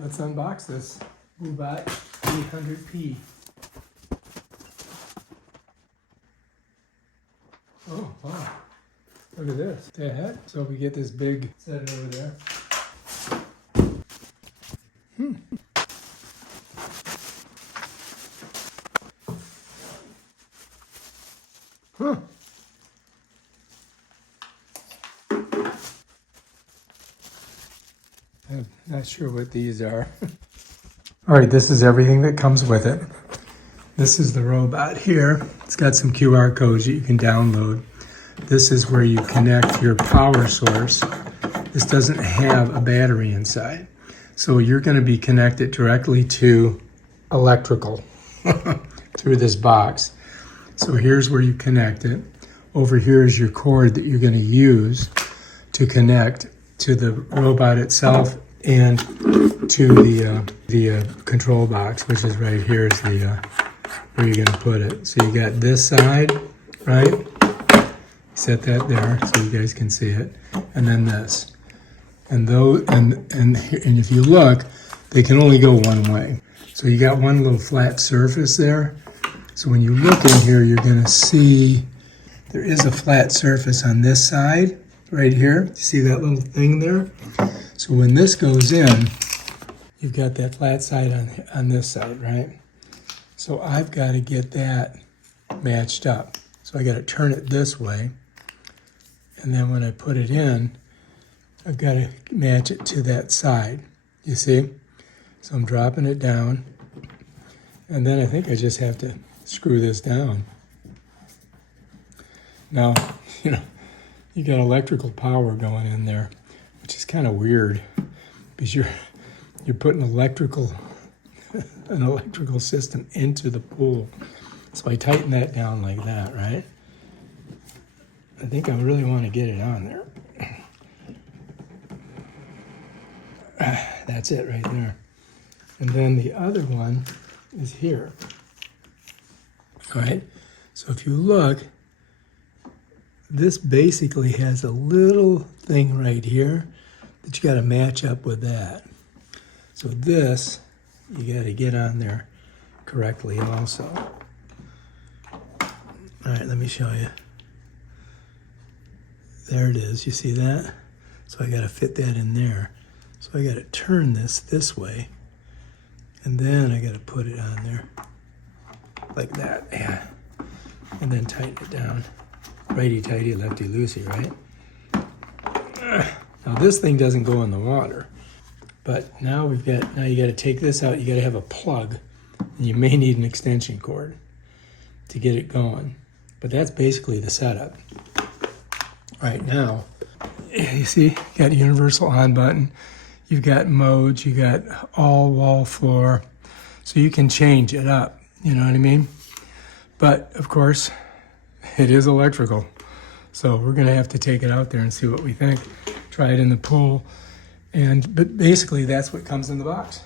let's unbox this Bubot 800P. Oh, wow. Look at this. What the heck? So we get this big, set it over there. Huh. I'm not sure what these are. All right, this is everything that comes with it. This is the robot here. It's got some QR codes that you can download. This is where you connect your power source. This doesn't have a battery inside. So you're going to be connected directly to electrical through this box. So here's where you connect it. Over here is your cord that you're going to use to connect to the robot itself and to the control box, which is right here is the where you're going to put it. So you got this side, right? Set that there so you guys can see it, and then this, and if you look, they can only go one way. So you got one little flat surface there. So when you look in here, you're going to see there is a flat surface on this side right here. You see that little thing there? So when this goes in, you've got that flat side on this side, right? So I've got to get that matched up. So I got to turn it this way. And then when I put it in, I've got to match it to that side. You see? So I'm dropping it down. And then I think I just have to screw this down. Now, you know, you got electrical power going in there, which is kind of weird because you're putting an electrical system into the pool. So I tighten that down like that, right? I think I really want to get it on there. That's it right there. And then the other one is here. All right, so if you look, this basically has a little thing right here that you got to match up with that. So this, you got to get on there correctly also. All right, let me show you. There it is, you see that? So I got to fit that in there. So I got to turn this way, and then I got to put it on there like that, yeah. And then tighten it down. Righty-tighty, lefty-loosey, right? Now this thing doesn't go in the water, but now you got to take this out. You got to have a plug, and you may need an extension cord to get it going. But that's basically the setup. Right now, you see, you got a universal on button. You've got modes. You got all wall floor, so you can change it up. You know what I mean? But of course, it is electrical, so we're gonna have to take it out there and see what we think. Try it in the pool, but basically that's what comes in the box.